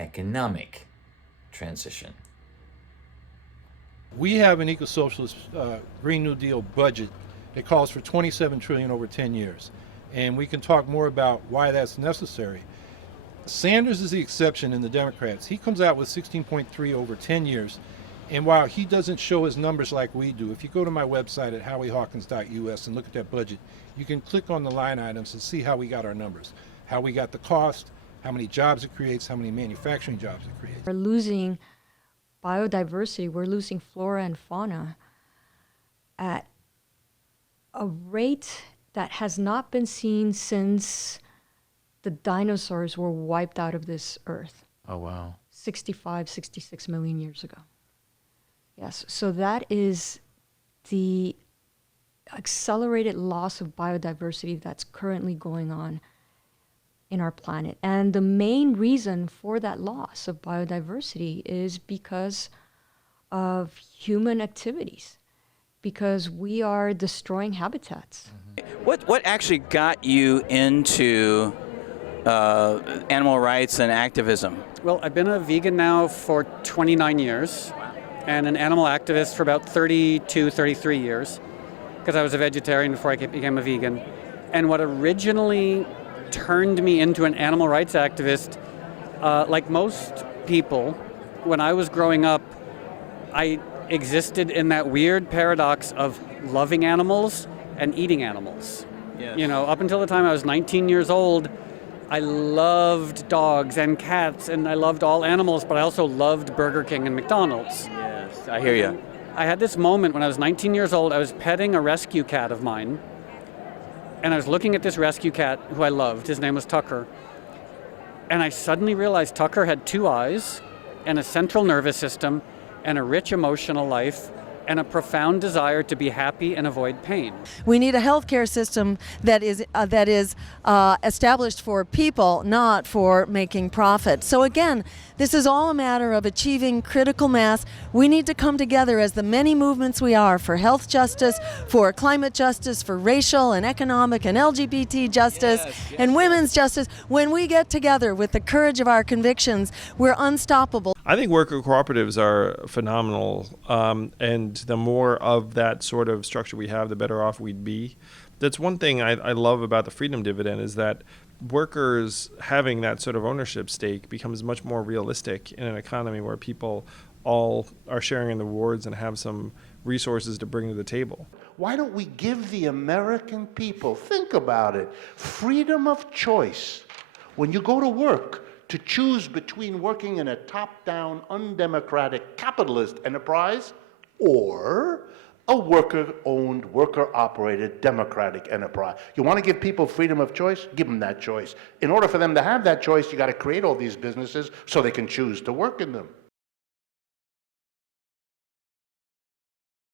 economic transition. We have an eco-socialist Green New Deal budget that calls for $27 trillion over 10 years. And we can talk more about why that's necessary. Sanders is the exception in the Democrats. He comes out with 16.3 over 10 years. And while he doesn't show his numbers like we do, if you go to my website at howiehawkins.us and look at that budget, you can click on the line items and see how we got our numbers, how we got the cost, how many jobs it creates, how many manufacturing jobs it creates. We're losing biodiversity, we're losing flora and fauna at a rate that has not been seen since the dinosaurs were wiped out of this earth. Oh, wow. 66 million years ago. Yes, so that is the accelerated loss of biodiversity that's currently going on in our planet. And the main reason for that loss of biodiversity is because of human activities, because we are destroying habitats. What actually got you into animal rights and activism? Well, I've been a vegan now for 29 years and an animal activist for about 32, 33 years because I was a vegetarian before I became a vegan. And what originally turned me into an animal rights activist, like most people, when I was growing up, I existed in that weird paradox of loving animals and eating animals. Yes. You know, up until the time I was 19 years old, I loved dogs and cats and I loved all animals, but I also loved Burger King and McDonald's. Yes, I hear you. I had this moment when I was 19 years old, I was petting a rescue cat of mine, and I was looking at this rescue cat who I loved. His name was Tucker. And I suddenly realized Tucker had 2 eyes and a central nervous system and a rich emotional life and a profound desire to be happy and avoid pain. We need a healthcare system that is established for people, not for making profit. So again, this is all a matter of achieving critical mass. We need to come together as the many movements we are for health justice, for climate justice, for racial and economic and LGBT justice, and women's justice. When we get together with the courage of our convictions, we're unstoppable. I think worker cooperatives are phenomenal, and the more of that sort of structure we have, the better off we'd be. That's one thing I love about the freedom dividend, is that workers having that sort of ownership stake becomes much more realistic in an economy where people all are sharing in the rewards and have some resources to bring to the table. Why don't we give the American people, think about it, freedom of choice when you go to work, to choose between working in a top-down, undemocratic capitalist enterprise or a worker-owned, worker-operated democratic enterprise. You want to give people freedom of choice? Give them that choice. In order for them to have that choice, you got to create all these businesses so they can choose to work in them.